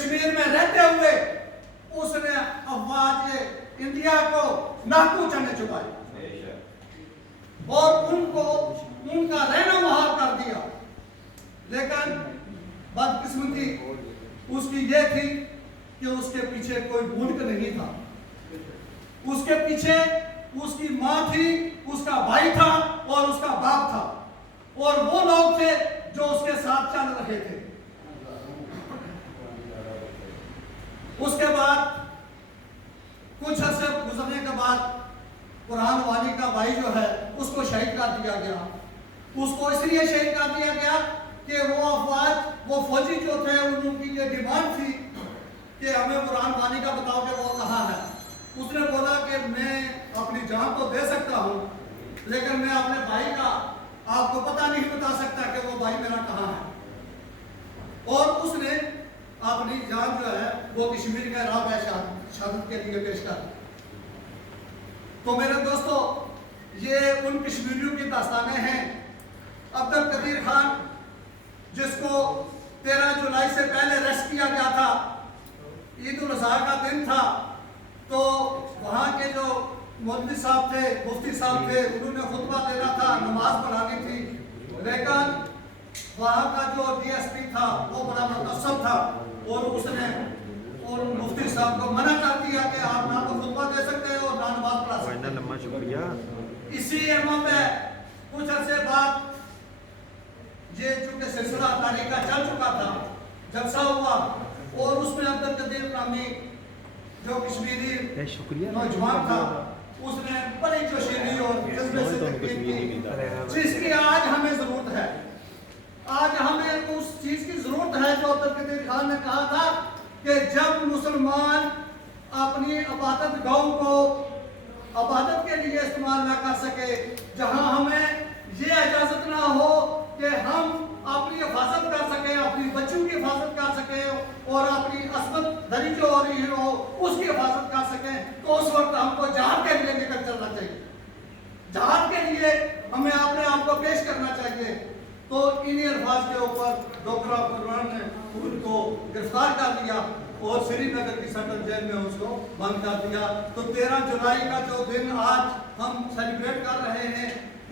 कश्मीर में रहते हुए उसने अफवाज इंडिया को नाकू चने चुकाए और उनको उनका रहना महाल कर दिया। लेकिन बदकिस्मती उसकी ये थी कि उसके पीछे कोई मुल्क नहीं था, उसके पीछे उसकी माँ थी, उसका भाई था और उसका बाप था, और वो लोग थे जो उसके साथ चल रहे थे। उसके बाद कुछ अर्से गुजरने के बाद कुरान वाली का भाई जो है उसको शहीद कर दिया गया। उसको इसलिए शहीद कर दिया गया कि वो अफवाज, वो फौजी जो थे, उनकी ये डिमांड थी कि हमें कुरान वाली का बताओ कि वो कहाँ है। उसने बोला कि मैं अपनी जान तो दे सकता हूँ, लेकिन मैं अपने भाई का आपको पता नहीं बता सकता कि वो भाई मेरा कहाँ है। और उसने अपनी जान जो है वो कश्मीर के राह शहादत के लिए पेश कर। तो मेरे दोस्तों, ये उन कश्मीरियों की दास्तानें हैं। अब्दुल कदीर खान, जिसको 13 जुलाई से पहले अरेस्ट किया गया था, ईद उल अजहा का दिन था, तो वहाँ के जो मौलवी साहब थे, मुफ्ती साहब थे, उन्होंने खुतबा देना था, नमाज पढ़ानी थी, लेकिन वहाँ का जो डीएसपी था वो बड़ा मुतअस्सिब था और उसने और मुफ्ती साहब को मना कर दिया कि आप ना तो खुतबा दे सकते हैं और ना नमाज पढ़ा सकते हैं। लम्बा शुक्रिया। इसी एमओ पे कुछ अर्से बाद ये चूंकि सिलसिला तारीख का चल चुका था, जलसा हुआ और उसमें अब्दुल कदीर नामी जो कश्मीरी नौजवान था, उसने बड़ी जोशीली और जज्बे से तकरीर की, जिसकी आज हमें जरूरत है। आज हमें उस चीज की जरूरत है जो अब्दुल कदीर खान ने कहा था कि जब मुसलमान अपनी इबादत गांव को इबादत के लिए इस्तेमाल ना कर सके, जहां हमें ये इजाजत ना हो कि हम अपनी हिफाजत कर सके, अपनी बच्चों की हिफाजत कर सके और अपनी असमत धरी जो हो रही हो उसकी हिफाजत कर सके, तो उस वक्त हमको जहाद के लिए निकल चलना चाहिए। जहाद के लिए हमें अपने आप को पेश करना चाहिए। तो इन्हीं अल्फाज के ऊपर डॉक्टर अब्दुल ने उनको गिरफ्तार कर लिया और श्रीनगर की सेंट्रल जेल में उसको बंद कर दिया। तो 13 जुलाई का जो दिन आज हम सेलिब्रेट कर रहे हैं,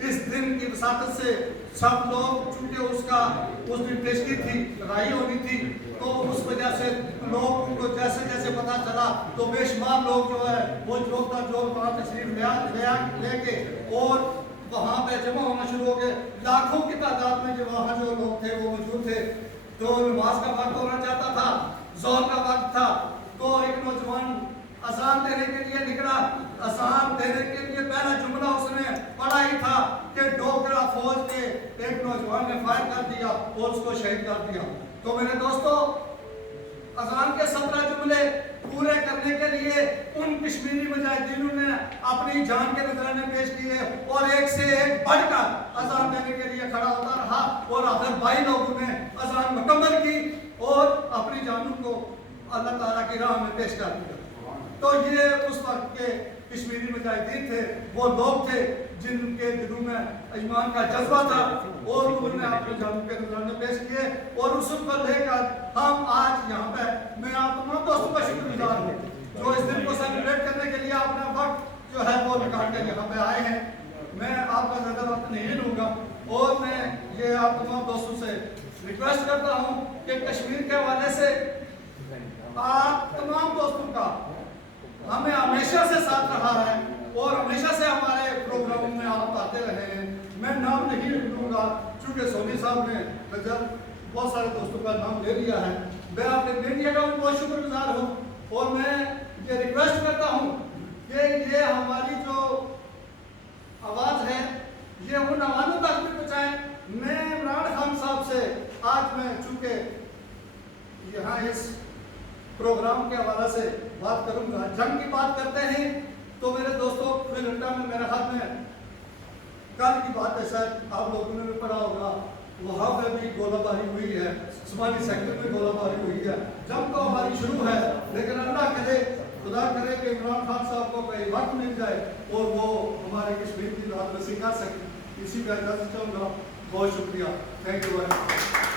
इस दिन की वसात से सब लोग, चूंकि उस दिन पेशगी थी, लड़ाई होनी थी, तो उस वजह से लोग को जैसे जैसे पता चला तो बेशुमार लोग जो है वो लोग वहाँ तशरीफ लेके और वहाँ पे जमा होना शुरू हो गए। लाखों की तादाद में जो वहाँ जो लोग थे वो मौजूद थे। तो नमाज का वक्त होना चाहता था, ज़ोहर का वक्त था, तो एक नौजवान अजान देने के लिए निकला। अजान देने के लिए पहला जुमला उसने पढ़ा ही था कि डोगरा फौज के एक नौजवान ने फायर कर दिया और उसको शहीद कर दिया। तो मेरे दोस्तों, अजान के 17 जुमले पूरे करने के लिए उन कश्मीरी मुजाहिदीनों ने अपनी जान के नजराने पेश किए और एक से एक बढ़कर अजान देने के लिए खड़ा होता रहा और आखिर 22 लोगों ने अजान मुकम्मल की और अपनी जानों को अल्लाह ताला की राह में पेश कर दिया। तो ये उस वक्त के कश्मीरी मुजाहिदीन थे, वो लोग थे जिनके दिलों में ईमान का जज्बा था और उन्होंने अपने जानों के नजराने पेश किए। और उस को लेकर हम आज यहाँ पे, मैं आप तमाम दोस्तों का शुक्रगुजार हूँ जो इस दिन को सेलिब्रेट करने के लिए अपना वक्त जो है वो निकाल कर यहाँ पे आए हैं। मैं आपका ज़्यादा वक्त नहीं लूँगा और मैं ये आप तमाम दोस्तों से रिक्वेस्ट करता हूँ कि कश्मीर के हवाले से आप तमाम दोस्तों का हमें हमेशा से साथ रहा है और हमेशा से हमारे प्रोग्रामों में आप आते रहे हैं। मैं नाम नहीं लूँगा चूँकि सोनी साहब ने बहुत सारे दोस्तों का नाम ले लिया है। मैं आपके मीडिया का भी बहुत शुक्रगुजार हूँ और मैं ये रिक्वेस्ट करता हूँ कि ये हमारी जो आवाज़ है ये उन आवाज़ों तक भी पहुँचाएँ। मैं इमरान खान साहब से आज मैं चूँकि यहाँ इस प्रोग्राम के हवाले से बात करूंगा, जंग की बात करते हैं तो मेरे दोस्तों, फिलिंटा में मेरे हाथ में कल की बात है, शायद आप लोगों ने भी पढ़ा होगा, वहाँ पे भी गोलाबारी हुई है, सोमाली सेक्टर में गोलाबारी हुई है। जंग तो हमारी शुरू है, लेकिन अल्लाह करे, खुदा करे कि इमरान खान साहब को कोई वक्त मिल जाए और वो हमारे कश्मीर की रात में सिखा सके। इसी का इजाज़त चाहूँगा। बहुत शुक्रिया, थैंक यू वेरी मच।